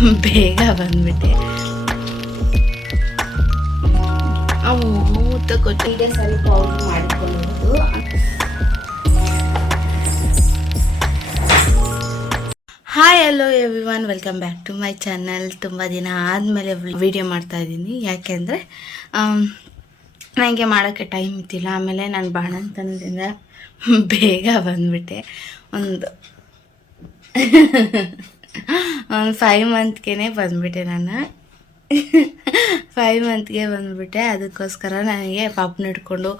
ಬೇಗ ಬಂದ್ಬಿಟ್ಟೆ. ಮೂತ ಕೊಟ್ಟಿಗೆ ಸರಿ ಪೌಡರ್ ಮಾಡಿಕೊಳ್ಳೋದು. Hi hello everyone, welcome back to my channel. ತುಂಬ ದಿನ ಆದಮೇಲೆ ವಿಡಿಯೋ ಮಾಡ್ತಾ ಇದ್ದೀನಿ. ಯಾಕೆಂದರೆ ನನಗೆ ಮಾಡೋಕ್ಕೆ ಟೈಮ್ ಇತ್ತಿಲ್ಲ. ಆಮೇಲೆ ನಾನು ಬಾಣಂತನದಿಂದ ಬೇಗ ಬಂದುಬಿಟ್ಟೆ. ಒಂದು 5 ಮಂತ್ಗೆ ಬಂದುಬಿಟ್ಟೆ. ನಾನು 5 ಮಂತ್ಗೆ ಬಂದುಬಿಟ್ಟೆ. ಅದಕ್ಕೋಸ್ಕರ ನನಗೆ ಪಾಪನ ಹಿಡ್ಕೊಂಡು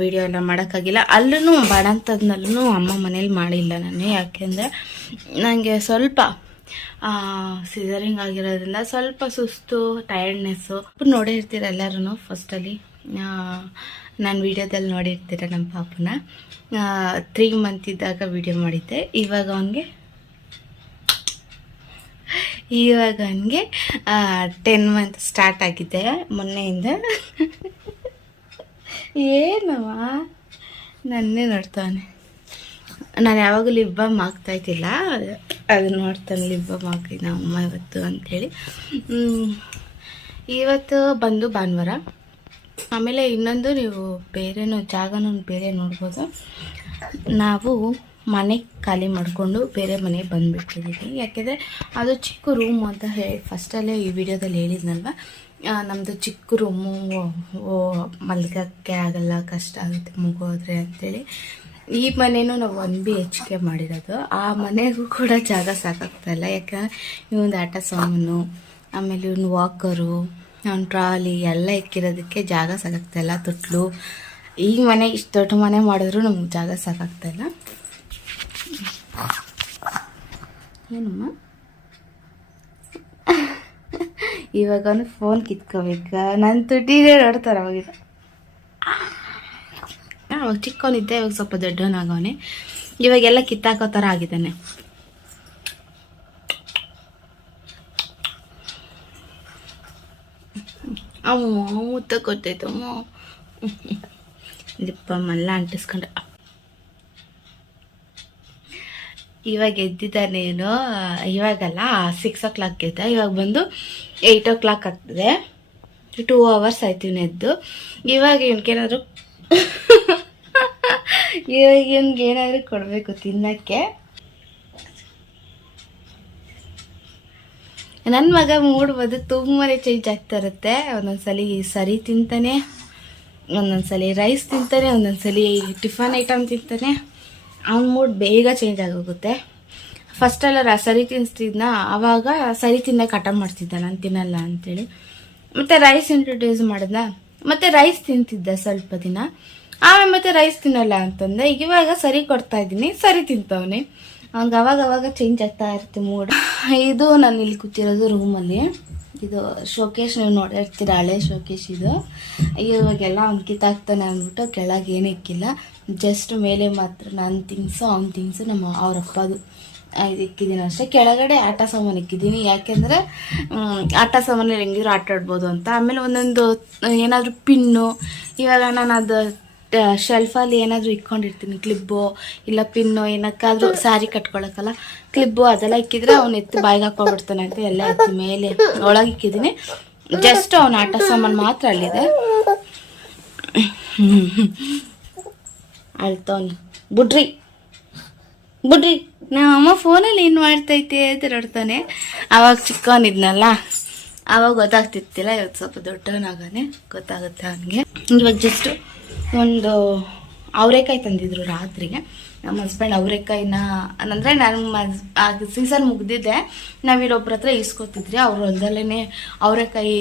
ವಿಡಿಯೋ ಎಲ್ಲ ಮಾಡೋಕ್ಕಾಗಿಲ್ಲ. ಅಲ್ಲೂ ಬಾಣಂತದ್ನಲ್ಲೂ ಅಮ್ಮ ಮನೇಲಿ ಮಾಡಿಲ್ಲ ನಾನು. ಯಾಕೆಂದರೆ ನನಗೆ ಸ್ವಲ್ಪ ಸಿಸರಿಂಗ್ ಆಗಿರೋದ್ರಿಂದ ಸ್ವಲ್ಪ ಸುಸ್ತು, ಟಯರ್ಡ್ನೆಸ್ಸು. ನೋಡಿರ್ತೀರ ಎಲ್ಲರೂ ಫಸ್ಟಲ್ಲಿ. ನಾನು ವಿಡಿಯೋದಲ್ಲಿ ನೋಡಿರ್ತೀರ ನಮ್ಮ ಪಾಪನ. 3 ಮಂತ್ ಇದ್ದಾಗ ವಿಡಿಯೋ ಮಾಡಿದ್ದೆ. ಇವಾಗ ಅವನಿಗೆ 10 ಮಂತ್ ಸ್ಟಾರ್ಟ್ ಆಗಿದೆ ಮೊನ್ನೆಯಿಂದ. ಏನವ ನನ್ನೇ ನೋಡ್ತಾನೆ. ನಾನು ಯಾವಾಗಲೂ ಲಿಪ್ ಬಾಮ್ ಆಗ್ತಾಯಿದ್ದಿಲ್ಲ, ಅದು ನೋಡ್ತಾನೆ ಲಿಪ್ ಬಾಮ್ ಹಾಕಿದ್ನ ಅಮ್ಮ ಇವತ್ತು ಅಂಥೇಳಿ. ಇವತ್ತು ಬಂದು ಭಾನುವಾರ. ಆಮೇಲೆ ಇನ್ನೊಂದು, ನೀವು ಬೇರೆನೂ ಜಾಗನೂ ಬೇರೆ ನೋಡ್ಬೋದು. ನಾವು ಮನೆ ಖಾಲಿ ಮಾಡಿಕೊಂಡು ಬೇರೆ ಮನೆಗೆ ಬಂದುಬಿಟ್ಟಿದ್ದೀವಿ. ಯಾಕೆಂದರೆ ಅದು ಚಿಕ್ಕ ರೂಮು ಅಂತ ಫಸ್ಟಲ್ಲೇ ಈ ವಿಡಿಯೋದಲ್ಲಿ ಹೇಳಿದ್ನಲ್ವ. ನಮ್ಮದು ಚಿಕ್ಕ ರೂಮು, ಮಲ್ಗೋಕ್ಕೆ ಆಗಲ್ಲ, ಕಷ್ಟ ಆಗುತ್ತೆ ಮಗೋದ್ರೆ ಅಂಥೇಳಿ ಈ ಮನೇನೂ ನಾವು 1 BHK ಮಾಡಿರೋದು. ಆ ಮನೆಗೂ ಕೂಡ ಜಾಗ ಸಾಕಾಗ್ತಾಯಿಲ್ಲ. ಯಾಕಂದರೆ ಇವೊಂದು ಆಟ ಸಾಮಾನು, ಆಮೇಲೆ ಇವನು ವಾಕರು, ಅವ್ನು ಟ್ರಾಲಿ ಎಲ್ಲ ಇಕ್ಕಿರೋದಕ್ಕೆ ಜಾಗ ಸಾಕಾಗ್ತಾಯಿಲ್ಲ. ತೊಟ್ಲು, ಈ ಮನೆ ಇಷ್ಟು ದೊಡ್ಡ ಮನೆ ಮಾಡಿದ್ರು ನಮ್ಗೆ ಜಾಗ ಸಾಕಾಗ್ತಾಯಿಲ್ಲ. ಏನಮ್ಮ ಇವಾಗ ಅವನು ಫೋನ್ ಕಿತ್ಕೋಬೇಕ. ನನ್ನ ತುಟಿನೇ ನೋಡ್ತಾರೆ ಅವಾಗಿಲ್ಲ. ಅವಾಗ ಚಿಕ್ಕವನಿದ್ದೆ, ಇವಾಗ ಸ್ವಲ್ಪ ದೊಡ್ಡವನಾಗವನೆ. ಇವಾಗೆಲ್ಲ ಕಿತ್ತಾಕೋ ಥರ ಆಗಿದ್ದಾನೆ. ಮುತ್ತ ಕೊಟ್ಟೈತು. ಲಿಪ್ಪಮ್ಮೆಲ್ಲ ಅಂಟಿಸ್ಕೊಂಡು ಇವಾಗ ಎದ್ದಿದ್ದಾನೇನು. ಇವಾಗಲ್ಲ 6 o'clock ಎದ್ದ. ಇವಾಗ ಬಂದು 8 o'clock ಆಗ್ತದೆ. 2 hours ಆಯ್ತು ಇವನು ಎದ್ದು. ಇವಾಗ ಇವನಿಗೇನಾದ್ರು ಕೊಡಬೇಕು ತಿನ್ನಕ್ಕೆ. ನನ್ನ ಮಗ ಮೂಡ್ಬೋದು ತುಂಬಾ ಚೇಂಜ್ ಆಗ್ತಾ ಇರುತ್ತೆ. ಒಂದೊಂದ್ಸಲಿ ಸರಿ ತಿಂತಾನೆ, ಒಂದೊಂದ್ಸಲಿ ರೈಸ್ ತಿಂತಾನೆ, ಒಂದೊಂದ್ಸಲಿ ಟಿಫನ್ ಐಟಮ್ ತಿಂತಾನೆ. ಅವ್ನ ಮೂಡ್ ಬೇಗ ಚೇಂಜ್ ಆಗೋಗುತ್ತೆ. ಫಸ್ಟೆಲ್ಲ ಸರಿ ತಿನ್ನಿಸ್ತಿದ್ನ, ಆವಾಗ ಸರಿ ತಿನ್ನಕ್ಕೆ ಹಠ ಮಾಡ್ತಿದ್ದ, ನಾನು ತಿನ್ನಲ್ಲ ಅಂಥೇಳಿ. ಮತ್ತು ರೈಸ್ ಇಂಟ್ರೊಡ್ಯೂಸ್ ಮಾಡಿದ್ನ, ಮತ್ತು ರೈಸ್ ತಿಂತಿದ್ದ ಸ್ವಲ್ಪ ದಿನ. ಆಮೇಲೆ ಮತ್ತೆ ರೈಸ್ ತಿನ್ನಲ್ಲ ಅಂತಂದೆ. ಇವಾಗ ಸರಿ ಕೊಡ್ತಾ ಇದ್ದೀನಿ, ಸರಿ ತಿಂತವನೆ. ಅವ್ನಿಗೆ ಅವಾಗ ಚೇಂಜ್ ಆಗ್ತಾ ಇರುತ್ತೆ ಮೂಡ್. ಇದು ನಾನು ಇಲ್ಲಿ ಕೂತಿರೋದು ರೂಮಲ್ಲಿ. ಇದು ಶೋಕೇಶ್, ನೀವು ನೋಡಿರ್ತೀರ, ಹಳೆ ಶೋಕೇಶ್ ಇದು. ಇವಾಗೆಲ್ಲ ಅವ್ನು ಕಿತ್ತಾಕ್ತಾನೆ ಅಂದ್ಬಿಟ್ಟು ಕೆಳಗೆ ಏನೂ ಇಕ್ಕಿಲ್ಲ. ಜಸ್ಟ್ ಮೇಲೆ ಮಾತ್ರ ನನ್ನ ಥಿಂಗ್ಸು, ಅವ್ನ ಥಿಂಗ್ಸು, ಅವ್ರ ಅಪ್ಪದು ಇದು ಇಕ್ಕಿದ್ದೀನಿ ಅಷ್ಟೇ. ಕೆಳಗಡೆ ಆಟ ಸಾಮಾನು ಇಕ್ಕಿದ್ದೀನಿ. ಯಾಕೆಂದರೆ ಆಟ ಸಾಮಾನಲ್ಲಿ ಹೆಂಗಿದ್ರು ಆಟ ಆಡ್ಬೋದು ಅಂತ. ಆಮೇಲೆ ಒಂದೊಂದು ಏನಾದರೂ ಪಿನ್ನು, ಇವಾಗ ನಾನು ಅದು ಶೆಲ್ಫಲ್ಲಿ ಏನಾದರೂ ಇಟ್ಕೊಂಡಿರ್ತೀನಿ, ಕ್ಲಿಬ್ಬು ಇಲ್ಲ ಪಿನ್ನು, ಏನಕ್ಕಾದರೂ ಸ್ಯಾರಿ ಕಟ್ಕೊಳಕ್ಕಲ್ಲ ಕ್ಲಿಬ್ಬು ಅದೆಲ್ಲ ಇಕ್ಕಿದ್ರೆ ಅವ್ನು ಎತ್ತು ಬಾಯಿಗೆ ಹಾಕೊಂಡ್ಬಿಡ್ತಾನೆ ಅಂತ ಎಲ್ಲ ಎತ್ತಿ ಮೇಲೆ ಒಳಗೆ ಇಕ್ಕಿದ್ದೀನಿ. ಜಸ್ಟ್ ಅವನ ಆಟ ಸಾಮಾನು ಮಾತ್ರ ಅಲ್ಲಿದೆ. ಅಳ್ತವನು. ಬುಡ್ರಿ ನಮ್ಮಮ್ಮ ಫೋನಲ್ಲಿ ಏನು ಮಾಡ್ತೈತೆ ಅಂತ ನೋಡ್ತಾನೆ. ಆವಾಗ ಚಿಕ್ಕವನಿದ್ನಲ್ಲ, ಆವಾಗ ಗೊತ್ತಾಗ್ತಿತ್ತಿಲ್ಲ. ಇವತ್ತು ಸ್ವಲ್ಪ ದೊಡ್ಡವನಾಗನೆ ಗೊತ್ತಾಗುತ್ತೆ ಅವನಿಗೆ. ಇವಾಗ ಜಸ್ಟ್ ಒಂದು ಅವರೆಕಾಯಿ ತಂದಿದ್ರು ರಾತ್ರಿಗೆ ನಮ್ಮ ಹಸ್ಬೆಂಡ್. ಅವರೆಕಾಯಿನ ಅಂದರೆ ನಾನು ಸೀಸನ್ ಮುಗ್ದಿದ್ದೆ, ನಾವಿಲ್ಲೊಬ್ರ ಹತ್ರ ಇಸ್ಕೊತಿದ್ರಿ. ಅವ್ರು ಹೊಲದಲ್ಲೇ ಅವರೆಕಾಯಿ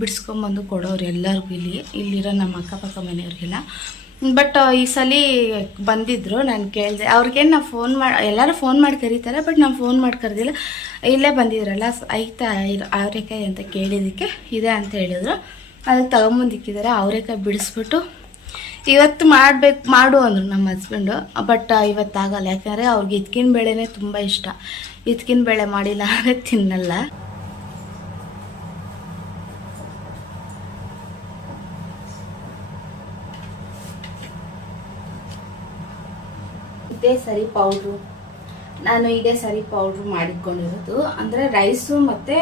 ಬಿಡಿಸ್ಕೊಂಬಂದು ಕೊಡೋರು ಎಲ್ಲರಿಗೂ, ಇಲ್ಲಿರೋ ನಮ್ಮ ಅಕ್ಕಪಕ್ಕ ಮನೆಯವ್ರಿಗೆಲ್ಲ. ಬಟ್ ಈ ಸಲ ಬಂದಿದ್ದರು. ನಾನು ಕೇಳಿದೆ ಅವ್ರಿಗೇನು, ನಾವು ಫೋನ್ ಮಾಡಿ, ಎಲ್ಲರೂ ಫೋನ್ ಮಾಡಿ ಕರೀತಾರೆ, ಬಟ್ ನಾವು ಫೋನ್ ಮಾಡಿ ಕರೆದಿಲ್ಲ. ಇಲ್ಲೇ ಬಂದಿದ್ರಲ್ಲ, ಆಯ್ತಾ ಅವರೆಕಾಯಿ ಅಂತ ಕೇಳಿದ್ದಕ್ಕೆ ಇದೆ ಅಂತ ಹೇಳಿದ್ರು. ಅದಕ್ಕೆ ತಗೊಂಬಂದಿಕ್ಕಿದ್ದಾರೆ. ಅವರೆಕಾಯಿ ಬಿಡಿಸ್ಬಿಟ್ಟು ಇವತ್ತು ಮಾಡು ಅಂದರು ನಮ್ಮ ಹಸ್ಬೆಂಡು. ಬಟ್ ಇವತ್ತಾಗಲ್ಲ. ಯಾಕಂದರೆ ಅವ್ರಿಗೆ ಇದ್ಕಿನ ಬೇಳೆನೇ ತುಂಬ ಇಷ್ಟ. ಇದ್ಕಿನ ಬೇಳೆ ಮಾಡಿಲ್ಲ ಅಂದರೆ ತಿನ್ನಲ್ಲ. ಇದೇ ಸರಿ ಪೌಡ್ರು ನಾನು ಇದೇ ಸರಿ ಪೌಡ್ರ್ ಮಾಡಿಕೊಂಡಿರೋದು, ಅಂದರೆ ರೈಸು ಮತ್ತು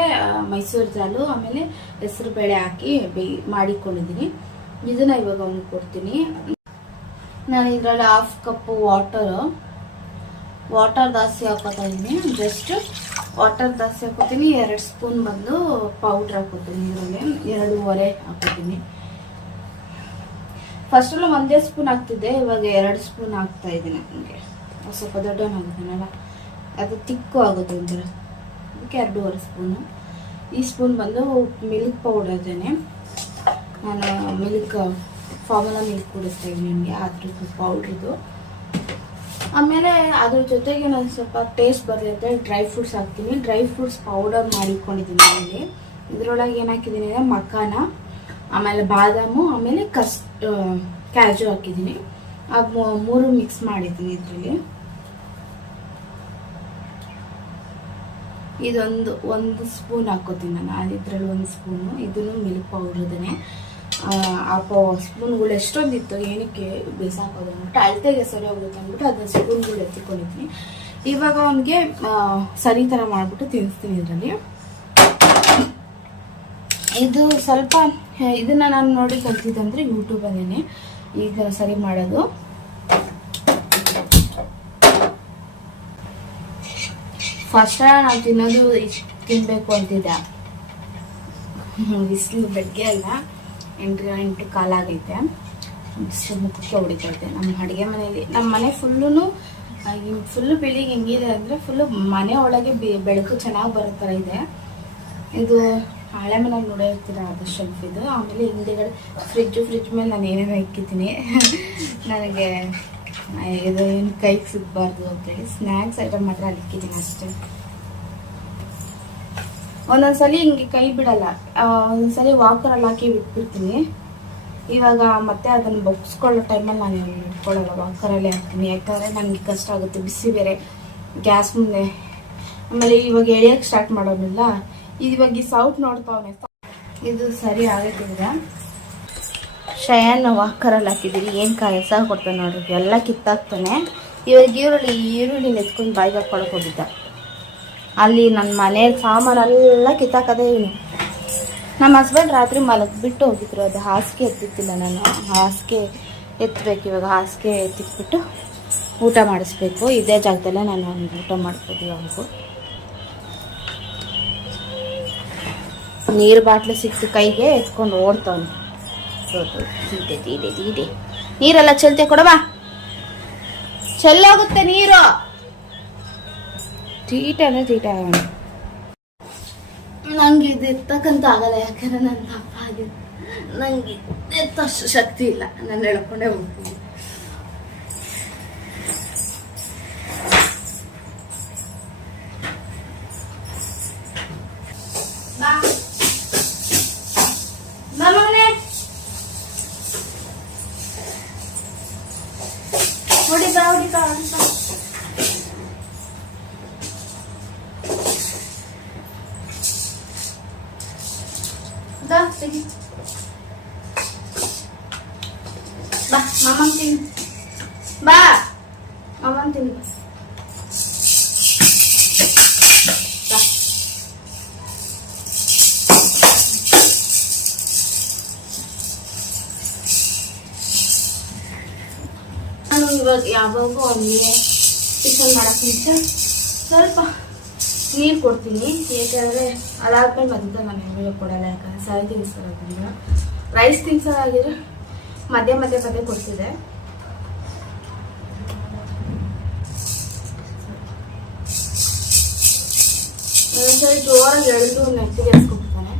ಮೈಸೂರು ಜಾಲು ಆಮೇಲೆ ಹೆಸರು ಬೇಳೆ ಹಾಕಿ ಮಾಡಿಕೊಂಡಿದ್ದೀನಿ. ಇದನ್ನು ಇವಾಗ ಅವ್ನಿಗೆ ಕೊಡ್ತೀನಿ. ನಾನು ಇದರಲ್ಲಿ 1/2 ಕಪ್ಪು ವಾಟರ್ ಜಾಸ್ತಿ ಹಾಕೋತಾ ಇದ್ದೀನಿ. ಜಸ್ಟ್ ವಾಟರ್ ಜಾಸ್ತಿ ಹಾಕೋತೀನಿ. 2 ಸ್ಪೂನ್ ಬಂದು ಪೌಡ್ರ್ ಹಾಕೋತೀನಿ. ಇದರಲ್ಲಿ 2.5 ಹಾಕೋತೀನಿ. ಫಸ್ಟಲ್ಲಿ 1 ಸ್ಪೂನ್ ಹಾಕ್ತಿದ್ದೆ, ಇವಾಗ 2 ಸ್ಪೂನ್ ಹಾಕ್ತಾ ಇದ್ದೀನಿ. ನನಗೆ ಸ್ವಲ್ಪ ದೊಡ್ಡವನಾಗುತ್ತಾನಲ್ಲ, ಅದು ತಿಕ್ಕು ಆಗುತ್ತೆ ಒಂಥರ, ಅದಕ್ಕೆ 2.5 ಸ್ಪೂನು. ಈ ಸ್ಪೂನ್ ಬಂದು ಮಿಲ್ಕ್ ಪೌಡರ್ ಅದೇನೆ, ನಾನು ಮಿಲ್ಕ್ ಫಾರ್ಮುಲಾ ಮಿಲ್ಕ್ ಕುಡಿಸ್ತಾ ಇದ್ದೀನಿ ನಿಮಗೆ, ಅದ್ರದ್ದು ಪೌಡ್ರದ್ದು. ಆಮೇಲೆ ಅದ್ರ ಜೊತೆಗೆ ನಾನು ಸ್ವಲ್ಪ ಟೇಸ್ಟ್ ಬರಲಿ ಅಂತ ಡ್ರೈ ಫ್ರೂಟ್ಸ್ ಹಾಕ್ತೀನಿ. ಡ್ರೈ ಫ್ರೂಟ್ಸ್ ಪೌಡರ್ ಮಾಡಿಕೊಂಡಿದ್ದೀನಿ ಇಲ್ಲಿ. ಇದರೊಳಗೆ ಏನು ಹಾಕಿದ್ದೀನಿ ಅಂದರೆ ಮಖಾನ, ಆಮೇಲೆ ಬಾದಾಮು, ಆಮೇಲೆ ಕ್ಯಾಜು ಹಾಕಿದ್ದೀನಿ. ಅದು 3 ಮಿಕ್ಸ್ ಮಾಡಿದ್ದೀನಿ ಇದರಲ್ಲಿ. ಒಂದು ಸ್ಪೂನ್ ಹಾಕೋತೀನಿ ನಾನು ಇದರಲ್ಲಿ, 1 ಸ್ಪೂನು. ಇದನ್ನು ಮಿಲ್ಕ್ ಪೌಡ್ರದೇ. ಆ ಸ್ಪೂನ್ಗಳು ಎಷ್ಟೊಂದಿತ್ತು ಏನಕ್ಕೆ ಬೇಸಾಕೋದು ಅಂದ್ಬಿಟ್ಟು ಅಳತೆಗೆ ಸರಿ ಹೋಗುತ್ತೆ ಅಂದ್ಬಿಟ್ಟು ಅದನ್ನ ಸ್ಪೂನ್ಗಳು ಎತ್ತಿಕೊಂಡಿದ್ದೀನಿ. ಇವಾಗ ಅವನಿಗೆ ಸರಿ ಥರ ಮಾಡಿಬಿಟ್ಟು ತಿನ್ನಿಸ್ತೀನಿ ಇದರಲ್ಲಿ. ಇದು ಸ್ವಲ್ಪ ಇದನ್ನು ನಾನು ನೋಡಿ ಕಲ್ತಿದ್ದಂದರೆ ಯೂಟ್ಯೂಬಲ್ಲೇ ಈಗ ಸರಿ ಮಾಡೋದು. ಫಸ್ಟ್ ನಾವು ತಿನ್ನೋದು ಇಷ್ಟು ತಿನ್ನಬೇಕು ಅಂತಿದ್ದೆ. ಬಿಸಿಲು ಬೆಳಗ್ಗೆ ಅಲ್ಲ, 8 ಕಾಲಾಗೈತೆ. ಬಿಸಿಲು ಮುಖಕ್ಕೆ ಹೊಡಿತೈತೆ. ನಮ್ಮ ಅಡುಗೆ ಮನೆಯಲ್ಲಿ, ನಮ್ಮ ಮನೆ ಫುಲ್ಲು ಬೆಳಿಗ್ಗೆ ಹೆಂಗಿದೆ ಅಂದರೆ ಫುಲ್ಲು ಮನೆ ಒಳಗೆ ಬೆಳಕು ಚೆನ್ನಾಗಿ ಬರೋ ಥರ ಇದೆ. ಇದು ಹಳೆ ಮನೆಗೆ ನೋಡಿರ್ತೀರ ಅದು ಶೆಲ್ಫ್ ಇದು. ಆಮೇಲೆ ಹಿಂದೆಗಡೆ ಫ್ರಿಜ್ ಮೇಲೆ ನಾನು ಏನೇನೋ ಇಕ್ಕಿದ್ದೀನಿ. ನನಗೆ ಇದು ಏನು ಕೈಗೆ ಸಿಗಬಾರ್ದು ಅಂತೇಳಿ ಸ್ನ್ಯಾಕ್ಸ್ ಐಟಮ್ ಮಾತ್ರ ಅಲ್ಲಿ ಇಕ್ಕಿದ್ದೀನಿ ಅಷ್ಟೇ. ಒಂದೊಂದ್ಸಲಿ ಹಿಂಗೆ ಕೈ ಬಿಡಲ್ಲ, ಒಂದೊಂದ್ಸಲಿ ವಾಕರಲ್ಲಿ ಹಾಕಿ ಬಿಟ್ಬಿಡ್ತೀನಿ. ಇವಾಗ ಮತ್ತೆ ಅದನ್ನು ಬಗ್ಸ್ಕೊಳ್ಳೋ ಟೈಮಲ್ಲಿ ನಾನು ಇಟ್ಕೊಳ್ಳಲ್ಲ, ವಾಕರಲ್ಲೇ ಹಾಕ್ತೀನಿ. ಯಾಕಂದರೆ ನನಗೆ ಕಷ್ಟ ಆಗುತ್ತೆ, ಬಿಸಿ ಬೇರೆ ಗ್ಯಾಸ್ ಮುಂದೆ. ಆಮೇಲೆ ಇವಾಗ ಎಳೆಯೋಕ್ಕೆ ಸ್ಟಾರ್ಟ್ ಮಾಡೋದಿಲ್ಲ. ಇವಾಗ ಈ ಸೌಟ್ ನೋಡ್ತಾವನೆ. ಇದು ಸರಿ ಆಗೈತಿದ್ರೆ ಶಯನ್ ವಾಕರಲ್ಲಿ ಹಾಕಿದ್ದೀರಿ. ಏನು ಕಾಯಸ ಕೊಡ್ತಾನೆ ನೋಡ್ರಿ, ಎಲ್ಲ ಕಿತ್ತಾಕ್ತಾನೆ. ಇವಾಗ ಈರುಳ್ಳಿ ನೆತ್ಕೊಂಡು ಬಾಯಿಗೆ ಹಾಕ್ಕೊಳಕ್ಕೆ ಹೋಗಿದ್ದ. ಅಲ್ಲಿ ನನ್ನ ಮನೆ ಸಾಮಾನೆಲ್ಲ ಕಿತ್ತಾಕದೇ ಇವನು. ನಮ್ಮ ಹಸ್ಬೆಂಡ್ ರಾತ್ರಿ ಮಲಗಿಬಿಟ್ಟು ಹೋಗಿದ್ರು. ಅದು ಹಾಸಿಗೆ ಎತ್ತಿತ್ತಿಲ್ಲ, ನಾನು ಹಾಸಿಗೆ ಎತ್ತಬೇಕು. ಇವಾಗ ಹಾಸಿಗೆ ಎತ್ತಿಟ್ಬಿಟ್ಟು ಊಟ ಮಾಡಿಸ್ಬೇಕು. ಇದೇ ಜಾಗದಲ್ಲೇ ನಾನು ಒಂದು ಊಟ ಮಾಡ್ಬೋದು. ಅವ್ರಿಗೂ ನೀರು ಬಾಟ್ಲು ಸಿಕ್ತು ಕೈಗೆ, ಎತ್ಕೊಂಡು ಓಡ್ತಾವನು. ತೀಟೆ ನೀರೆಲ್ಲ ಚೆಲ್ತೆ ಕೊಡವಾ, ಚೆಲ್ಲೋಗುತ್ತೆ ನೀರು. ತೀಟೆ ಅಂದರೆ ತೀಟೆ ಆಗೋಣ. ನಂಗೆ ಇದು ಎತ್ತಕ್ಕಂತ ಆಗಲ್ಲ, ಯಾಕಂದ್ರೆ ನನ್ನ ದಪ್ಪ ಆಗಿದೆ. ನಂಗೆ ಎತ್ತಷ್ಟು ಶಕ್ತಿ ಇಲ್ಲ, ನಾನು ಹೇಳ್ಕೊಂಡೇ ಹೋಗ್ತೀನಿ. ಹೊಡಿತಾ ಬಾ ಮಾಮನ್ ತಿನ್, ಬಾ ಮಾಮನ್ ತಿನ್. ನಾನು ಇವಾಗ ಯಾವಾಗೂ ಅವನಿಗೆ ಟಿಫನ್ ಮಾಡೋಕ್ಕೆ ಮುಂಚೆ ಸ್ವಲ್ಪ ನೀರು ಕೊಡ್ತೀನಿ. ಏಕೆಂದರೆ ಅದಾದ್ಮೇಲೆ ಮತ್ತೆ ನಾನು ಹೆಂಗೆ ಕೊಡಲ್ಲ, ಯಾಕಂದರೆ ಸರಿ ತಿನ್ನಿಸೋದ್ರಿಂದ. ರೈಸ್ ತಿನ್ಸೋದಾಗಿದ್ರೆ ಮಧ್ಯೆ ಕೊಡ್ತಿದ್ದೆ. ಒಂದೊಂದ್ಸರಿ ಜೋರಾಗಿ ಎಳೆದು ನೆಟ್ಟಿಗೆ ಎಸ್ಕೊಬಿಡ್ತಾನೆ.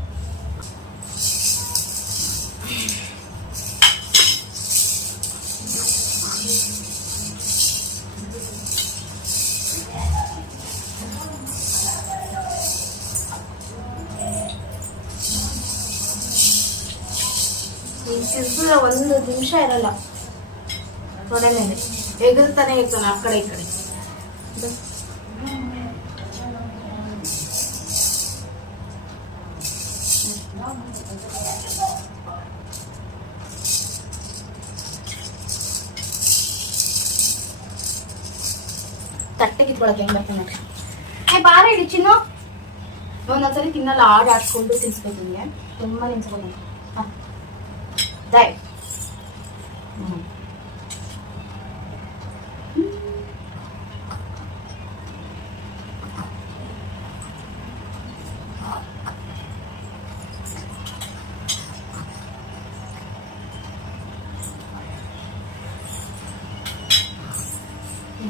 ತಿನ್ಸಿದ್ರೆ 1 ನಿಮಿಷ ಇರಲ್ಲ, ತೊಡೆ ಮೇಲೆ ಎಗರ್ತಾನೆ ಇರ್ತಾನೆ ಆ ಕಡೆ ಈ ಕಡೆ. ತಟ್ಟೆ ಕಿತ್ಕೊಳಕ್ಕೆ ಹೆಂಗೆ ಬರ್ತಾನೆ ನೋಡಿ. ಬಾರ ಇಡಿ ಚಿನ್ನು. ಒಂದೊಂದ್ಸಲಿ ತಿನ್ನಲ್ಲ, ಆಡ್ ಹಾಕ್ಕೊಂಡು ತಿನ್ಸ್ಬೇಕು. ನಿಮಗೆ ತುಂಬ ನಿನ್ಸ್ಕೊಂಡು ಹಾಂ ದಾಯ್.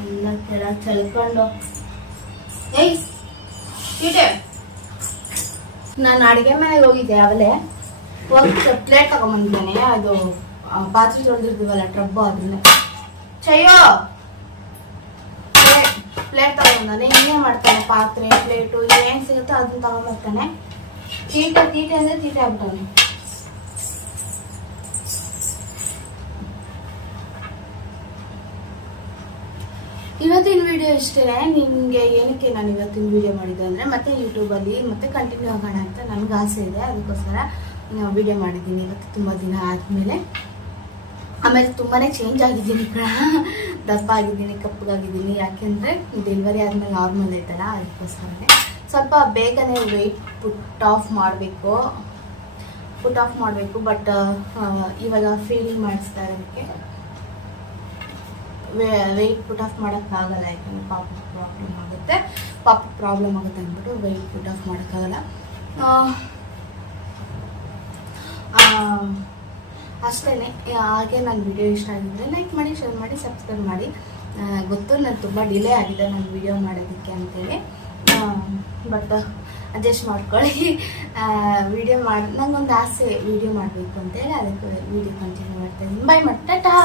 ಎಲ್ಲ ಕೆಳಗೆ ಚಲ್ಕೊಂಡು ಏಯ್ ಇಟೆ. ನಾನು ಅಡುಗೆ ಮನೆಗೆ ಹೋಗಿದ್ದೆ, ಅವಲೇ ಹೋಗಿ ಪ್ಲೇಟ್ ತಗೊಂಬಂದಿದ್ದೇನೆ. ಅದು ಪಾತ್ರೆ ತೊಳೆದಿರ್ತೀವಲ್ಲ ಟ್ರಬ್ಬು, ಅದನ್ನ ಚಯ್ಯೋ ಪ್ಲೇಟ್ ತಗೊಂಬಂದಾನೆ. ಇನ್ನೇ ಮಾಡ್ತಾನೆ, ಪಾತ್ರೆ ಪ್ಲೇಟು ಏನು ಸಿಗುತ್ತೋ ಅದನ್ನ ತಗೊಂಬರ್ತಾನೆ. ತೀಟೆ ತೀಟೆ ಅಂದರೆ ತೀಟೆ ಆಗ್ತಾನೆ. ಇವತ್ತಿನ ವಿಡಿಯೋ ಇಷ್ಟೇ. ನಿಮಗೆ ಏನಕ್ಕೆ ನಾನು ಇವತ್ತಿನ ವಿಡಿಯೋ ಮಾಡಿದ್ದೆ ಅಂದರೆ ಮತ್ತೆ ಯೂಟ್ಯೂಬಲ್ಲಿ ಮತ್ತೆ ಕಂಟಿನ್ಯೂ ಆಗೋಣ ಅಂತ ನನಗೆ ಆಸೆ ಇದೆ. ಅದಕ್ಕೋಸ್ಕರ ವಿಡಿಯೋ ಮಾಡಿದ್ದೀನಿ ಇವತ್ತು, ತುಂಬ ದಿನ ಆದಮೇಲೆ. ಆಮೇಲೆ ತುಂಬಾ ಚೇಂಜ್ ಆಗಿದ್ದೀನಿ ಕೂಡ, ದಪ್ಪ ಆಗಿದ್ದೀನಿ, ಕಪ್ಪಗಾಗಿದ್ದೀನಿ. ಯಾಕೆಂದರೆ ಡೆಲಿವರಿ ಆದಮೇಲೆ ನಾರ್ಮಲ್ ಐತಲ್ಲ, ಅದಕ್ಕೋಸ್ಕರನೇ ಸ್ವಲ್ಪ ಬೇಗನೆ ವೆಯ್ಟ್ ಪುಟ್ ಆಫ್ ಮಾಡಬೇಕು. ಬಟ್ ಇವಾಗ ಫೀಲ್ ಮಾಡಿಸ್ತಾ ಇರೋದಕ್ಕೆ ವೆಯ್ಟ್ ಪುಟ್ ಆಫ್ ಮಾಡೋಕ್ಕಾಗಲ್ಲ. ಯಾಕಂದರೆ ಪಾಪಕ್ಕೆ ಪ್ರಾಬ್ಲಮ್ ಆಗುತ್ತೆ ಅಂದ್ಬಿಟ್ಟು ವೆಯ್ಟ್ ಪುಟ್ ಆಫ್ ಮಾಡೋಕ್ಕಾಗಲ್ಲ. ಅಷ್ಟೇ. ಹಾಗೆ ನನ್ನ ವಿಡಿಯೋ ಇಷ್ಟ ಆಗಿದ್ದರೆ ಲೈಕ್ ಮಾಡಿ, ಶೇರ್ ಮಾಡಿ, ಸಬ್ಸ್ಕ್ರೈಬ್ ಮಾಡಿ. ಗೊತ್ತು ನಾನು ತುಂಬ ಡಿಲೇ ಆಗಿದೆ ನಾನು ವಿಡಿಯೋ ಮಾಡೋದಕ್ಕೆ ಅಂತೇಳಿ, ಬಟ್ ಅಡ್ಜಸ್ಟ್ ಮಾಡ್ಕೊಳ್ಳಿ. ವಿಡಿಯೋ ಮಾಡಿ ನಂಗೊಂದು ಆಸೆ ವಿಡಿಯೋ ಮಾಡಬೇಕು ಅಂತೇಳಿ, ಅದಕ್ಕೆ ವಿಡಿಯೋ ಕಂಟಿನ್ಯೂ ಮಾಡ್ತಾಯಿದ್ದೀನಿ. ಬಾಯ್ ಮಾಡಿ ಟಾಟಾ.